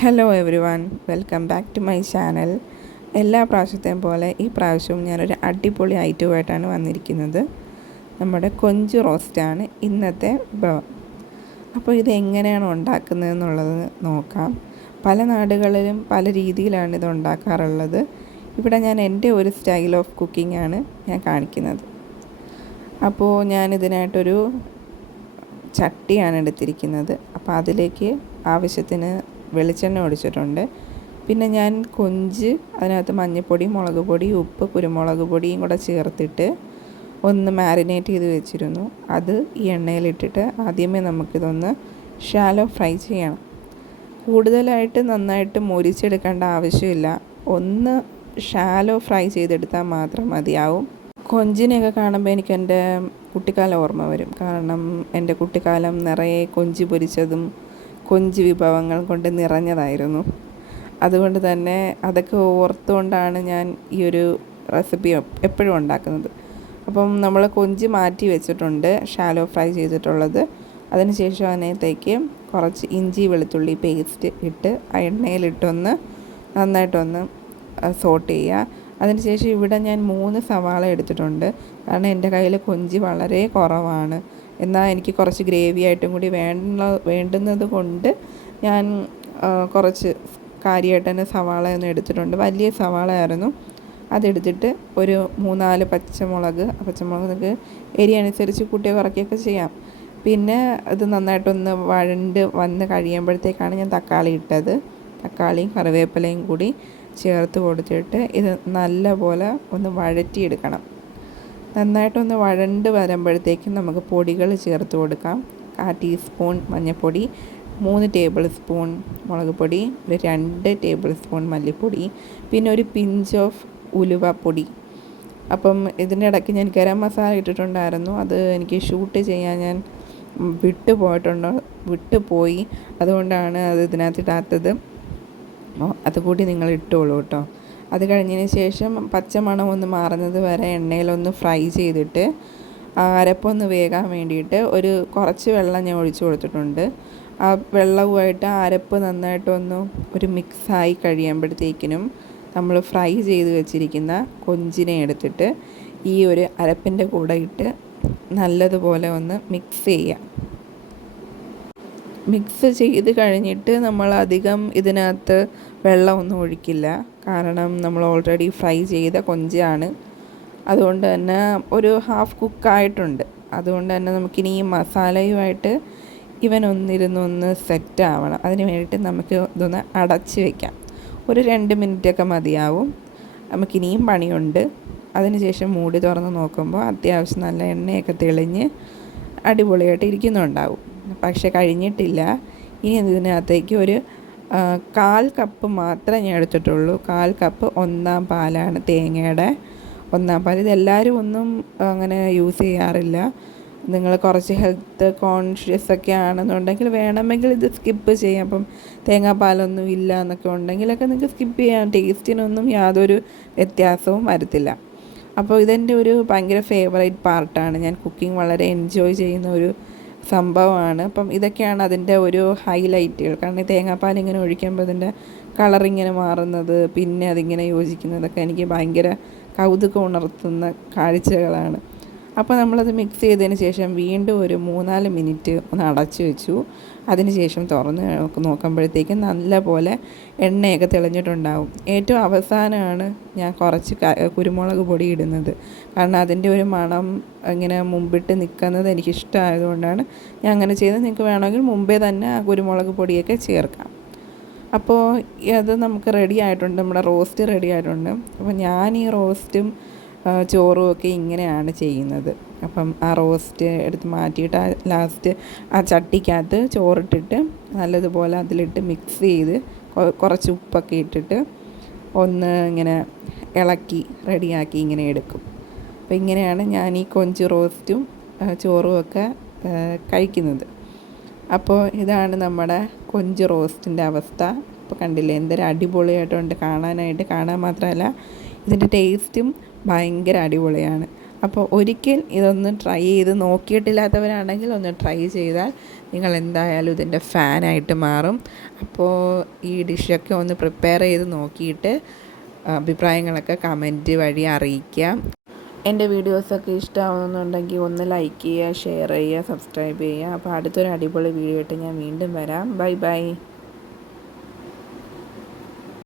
Hello everyone, welcome back to my channel. എല്ലാ പ്രാവശ്യത്തെയും പോലെ ഈ പ്രാവശ്യവും ഞാനൊരു അടിപൊളി ഐറ്റവുമായിട്ടാണ് വന്നിരിക്കുന്നത്. നമ്മുടെ കൊഞ്ച് റോസ്റ്റാണ് ഇന്നത്തെ വിഭവം. അപ്പോൾ ഇത് എങ്ങനെയാണ് ഉണ്ടാക്കുന്നതെന്നുള്ളത് നോക്കാം. പല നാടുകളിലും പല രീതിയിലാണ് ഇത് ഉണ്ടാക്കാറുള്ളത്. ഇവിടെ ഞാൻ എൻ്റെ ഒരു സ്റ്റൈൽ ഓഫ് കുക്കിംഗ് ആണ് ഞാൻ കാണിക്കുന്നത്. അപ്പോൾ ഞാനിതിനായിട്ടൊരു ചട്ടിയാണ് എടുത്തിരിക്കുന്നത്. അപ്പോൾ അതിലേക്ക് ആവശ്യത്തിന് വെളിച്ചെണ്ണ ഒഴിച്ചിട്ടുണ്ട്. പിന്നെ ഞാൻ കൊഞ്ച് അതിനകത്ത് മഞ്ഞൾപ്പൊടി, മുളക് പൊടി, ഉപ്പ്, കുരുമുളക് പൊടിയും കൂടെ ചേർത്തിട്ട് ഒന്ന് മാരിനേറ്റ് ചെയ്ത് വെച്ചിരുന്നു. അത് ഈ എണ്ണയിലിട്ടിട്ട് ആദ്യമേ നമുക്കിതൊന്ന് ഷാലോ ഫ്രൈ ചെയ്യണം. കൂടുതലായിട്ട് നന്നായിട്ട് മൊരിച്ചെടുക്കേണ്ട ആവശ്യമില്ല. ഒന്ന് ഷാലോ ഫ്രൈ ചെയ്തെടുത്താൽ മാത്രം മതിയാവും. കൊഞ്ചിനെയൊക്കെ കാണുമ്പോൾ എനിക്ക് എൻ്റെ കുട്ടിക്കാലം ഓർമ്മ വരും. കാരണം എൻ്റെ കുട്ടിക്കാലം നിറയെ കൊഞ്ച് പൊരിച്ചതും കൊഞ്ച് വിഭവങ്ങൾ കൊണ്ട് നിറഞ്ഞതായിരുന്നു. അതുകൊണ്ട് തന്നെ അതൊക്കെ ഓർത്തുകൊണ്ടാണ് ഞാൻ ഈ ഒരു റെസിപ്പി എപ്പോഴും ഉണ്ടാക്കുന്നത്. അപ്പം നമ്മൾ കൊഞ്ച് മാറ്റി വെച്ചിട്ടുണ്ട്, ഷാലോ ഫ്രൈ ചെയ്തിട്ടുള്ളത്. അതിനുശേഷം അതിനകത്തേക്ക് കുറച്ച് ഇഞ്ചി വെളുത്തുള്ളി പേസ്റ്റ് ഇട്ട് ആ എണ്ണയിലിട്ടൊന്ന് നന്നായിട്ടൊന്ന് സോട്ട് ചെയ്യുക. അതിനുശേഷം ഇവിടെ ഞാൻ 3 സവാള എടുത്തിട്ടുണ്ട്. കാരണം എൻ്റെ കയ്യിൽ കൊഞ്ച് വളരെ കുറവാണ്. എന്നാൽ എനിക്ക് കുറച്ച് ഗ്രേവി ആയിട്ടും കൂടി വേണ്ടുന്നത് കൊണ്ട് ഞാൻ കുറച്ച് കാര്യമായിട്ട് തന്നെ സവാളയൊന്നും എടുത്തിട്ടുണ്ട്. വലിയ സവാളയായിരുന്നു. അതെടുത്തിട്ട് ഒരു 3-4 പച്ചമുളക് നിങ്ങൾക്ക് എരി അനുസരിച്ച് കൂട്ടിയോ കുറയ്ക്കുകയൊക്കെ ചെയ്യാം. പിന്നെ അത് നന്നായിട്ടൊന്ന് വഴണ്ട് വന്ന് കഴിയുമ്പോഴത്തേക്കാണ് ഞാൻ തക്കാളി ഇട്ടത്. തക്കാളിയും കറിവേപ്പിലയും കൂടി ചേർത്ത് കൊടുത്തിട്ട് ഇത് നല്ലപോലെ ഒന്ന് വഴറ്റിയെടുക്കണം. നന്നായിട്ടൊന്ന് വഴണ്ട് വരുമ്പോഴത്തേക്കും നമുക്ക് പൊടികൾ ചേർത്ത് കൊടുക്കാം. 1/4 ടീസ്പൂൺ മഞ്ഞൾപ്പൊടി, 3 ടേബിൾ സ്പൂൺ മുളക് പൊടി, ഒരു 2 ടേബിൾ സ്പൂൺ മല്ലിപ്പൊടി, പിന്നെ ഒരു പിഞ്ച് ഓഫ് ഉലുവപ്പൊടി. അപ്പം ഇതിൻ്റെ ഇടയ്ക്ക് ഞാൻ ഗരം മസാല ഇട്ടിട്ടുണ്ടായിരുന്നു. അത് എനിക്ക് ഷൂട്ട് ചെയ്യാൻ ഞാൻ വിട്ടുപോയി. അതുകൊണ്ടാണ് അത് ഇതിനകത്ത് ഇടാത്തത്. അതുകൂടി നിങ്ങൾ ഇട്ടോളൂ കേട്ടോ. അത് കഴിഞ്ഞതിന് ശേഷം പച്ചമണം ഒന്ന് മാറുന്നത് വരെ എണ്ണയിലൊന്ന് ഫ്രൈ ചെയ്തിട്ട് അരപ്പൊന്ന് വേകാൻ വേണ്ടിയിട്ട് കുറച്ച് വെള്ളം ഞാൻ ഒഴിച്ചു കൊടുത്തിട്ടുണ്ട്. ആ വെള്ളവുമായിട്ട് അരപ്പ് നന്നായിട്ടൊന്ന് ഒരു മിക്സായി കഴിയുമ്പോഴത്തേക്കിനും നമ്മൾ ഫ്രൈ ചെയ്ത് വെച്ചിരിക്കുന്ന കൊഞ്ചിനെ എടുത്തിട്ട് ഈ ഒരു അരപ്പിൻ്റെ കൂടെ ഇട്ട് നല്ലതുപോലെ ഒന്ന് മിക്സ് ചെയ്യുക. മിക്സ് ചെയ്ത് കഴിഞ്ഞിട്ട് നമ്മൾ അധികം ഇതിനകത്ത് വെള്ളമൊന്നും ഒഴിക്കില്ല. കാരണം നമ്മൾ ഓൾറെഡി ഫ്രൈ ചെയ്ത കൊഞ്ചാണ്. അതുകൊണ്ട് തന്നെ ഒരു ഹാഫ് കുക്കായിട്ടുണ്ട്. അതുകൊണ്ട് തന്നെ നമുക്കിനി ഈ മസാലയുമായിട്ട് ഇവനൊന്നിരുന്നൊന്ന് സെറ്റ് ആവണം. അതിന് വേണ്ടിയിട്ട് നമുക്ക് ഇതൊന്ന് അടച്ച് വയ്ക്കാം. ഒരു 2 മിനിറ്റൊക്കെ മതിയാവും. നമുക്കിനിയും പണിയുണ്ട്. അതിനുശേഷം മൂടി തുറന്ന് നോക്കുമ്പോൾ അത്യാവശ്യം നല്ല എണ്ണയൊക്കെ തെളിഞ്ഞ് അടിപൊളിയായിട്ട് ഇരിക്കുന്നുണ്ടാവും. പക്ഷെ കഴിഞ്ഞിട്ടില്ല. ഇനി ഇതിനകത്തേക്ക് ഒരു 1/4 കപ്പ് മാത്രമേ ഞാൻ എടുത്തിട്ടുള്ളൂ. 1/4 കപ്പ് 1-ാം പാലാണ്, തേങ്ങയുടെ 1-ാം പാൽ. ഇതെല്ലാവരും ഒന്നും അങ്ങനെ യൂസ് ചെയ്യാറില്ല. നിങ്ങൾ കുറച്ച് ഹെൽത്ത് കോൺഷ്യസ് ഒക്കെ ആണെന്നുണ്ടെങ്കിൽ വേണമെങ്കിൽ ഇത് സ്കിപ്പ് ചെയ്യാം. അപ്പം തേങ്ങാപ്പാലൊന്നും ഇല്ല എന്നൊക്കെ ഉണ്ടെങ്കിലൊക്കെ നിങ്ങൾക്ക് സ്കിപ്പ് ചെയ്യാം. ടേസ്റ്റിനൊന്നും യാതൊരു വ്യത്യാസവും വരത്തില്ല. അപ്പോൾ ഇതെൻ്റെ ഒരു ഭയങ്കര ഫേവറേറ്റ് പാർട്ടാണ്. ഞാൻ കുക്കിംഗ് വളരെ എൻജോയ് ചെയ്യുന്ന ഒരു സംഭവമാണ്. അപ്പം ഇതൊക്കെയാണ് അതിൻ്റെ ഒരു ഹൈലൈറ്റുകൾ. കാരണം ഈ തേങ്ങാപ്പാൽ ഇങ്ങനെ ഒഴിക്കുമ്പോൾ അതിൻ്റെ കളറിങ്ങനെ മാറുന്നത്, പിന്നെ അതിങ്ങനെ യോജിക്കുന്നതൊക്കെ എനിക്ക് ഭയങ്കര കൗതുകം ഉണർത്തുന്ന കാഴ്ചകളാണ്. അപ്പോൾ നമ്മളത് മിക്സ് ചെയ്തതിന് ശേഷം വീണ്ടും ഒരു 3-4 മിനിറ്റ് ഒന്ന് അടച്ചു വെച്ചു. അതിന് ശേഷം തുറന്ന് നോക്കുമ്പോഴത്തേക്കും നല്ല പോലെ എണ്ണയൊക്കെ തെളിഞ്ഞിട്ടുണ്ടാവും. ഏറ്റവും അവസാനമാണ് ഞാൻ കുറച്ച് കുരുമുളക് പൊടി ഇടുന്നത്. കാരണം അതിൻ്റെ ഒരു മണം ഇങ്ങനെ മുമ്പിട്ട് നിൽക്കുന്നത് എനിക്കിഷ്ടമായതുകൊണ്ടാണ് ഞാൻ അങ്ങനെ ചെയ്തത്. നിങ്ങൾക്ക് വേണമെങ്കിൽ മുമ്പേ തന്നെ ആ കുരുമുളക് പൊടിയൊക്കെ ചേർക്കാം. അപ്പോൾ അത് നമുക്ക് റെഡി ആയിട്ടുണ്ട്. നമ്മുടെ റോസ്റ്റ് റെഡി ആയിട്ടുണ്ട്. അപ്പോൾ ഞാൻ ഈ റോസ്റ്റും ചോറും ഒക്കെ ഇങ്ങനെയാണ് ചെയ്യുന്നത്. അപ്പം ആ റോസ്റ്റ് എടുത്ത് മാറ്റിയിട്ട് ലാസ്റ്റ് ആ ചട്ടിക്കകത്ത് ചോറിട്ടിട്ട് നല്ലതുപോലെ അതിലിട്ട് മിക്സ് ചെയ്ത് കുറച്ച് ഉപ്പൊക്കെ ഇട്ടിട്ട് ഒന്ന് ഇങ്ങനെ ഇളക്കി റെഡിയാക്കി ഇങ്ങനെ എടുക്കും. അപ്പോൾ ഇങ്ങനെയാണ് ഞാൻ ഈ കൊഞ്ച് റോസ്റ്റും ചോറും ഒക്കെ കഴിക്കുന്നത്. അപ്പോൾ ഇതാണ് നമ്മുടെ കൊഞ്ച് റോസ്റ്റിൻ്റെ അവസ്ഥ. ഇപ്പോൾ കണ്ടില്ലേ എന്തൊരു അടിപൊളിയായിട്ടുണ്ട് കാണാൻ മാത്രമല്ല ഇതിൻ്റെ ടേസ്റ്റും ഭയങ്കര അടിപൊളിയാണ്. അപ്പോൾ ഒരിക്കൽ ഇതൊന്ന് ട്രൈ ചെയ്ത് നോക്കിയിട്ടില്ലാത്തവരാണെങ്കിൽ ഒന്ന് ട്രൈ ചെയ്താൽ നിങ്ങൾ എന്തായാലും ഇതിൻ്റെ ഫാനായിട്ട് മാറും. അപ്പോൾ ഈ ഡിഷൊക്കെ ഒന്ന് പ്രിപ്പയർ ചെയ്ത് നോക്കിയിട്ട് അഭിപ്രായങ്ങളൊക്കെ കമൻറ്റ് വഴി അറിയിക്കാം. എൻ്റെ വീഡിയോസൊക്കെ ഇഷ്ടമാവുന്നുണ്ടെങ്കിൽ ഒന്ന് ലൈക്ക് ചെയ്യുക, ഷെയർ ചെയ്യുക, സബ്സ്ക്രൈബ് ചെയ്യുക. അപ്പോൾ അടുത്തൊരു അടിപൊളി വീഡിയോ ആയിട്ട് ഞാൻ വീണ്ടും വരാം. Bye bye.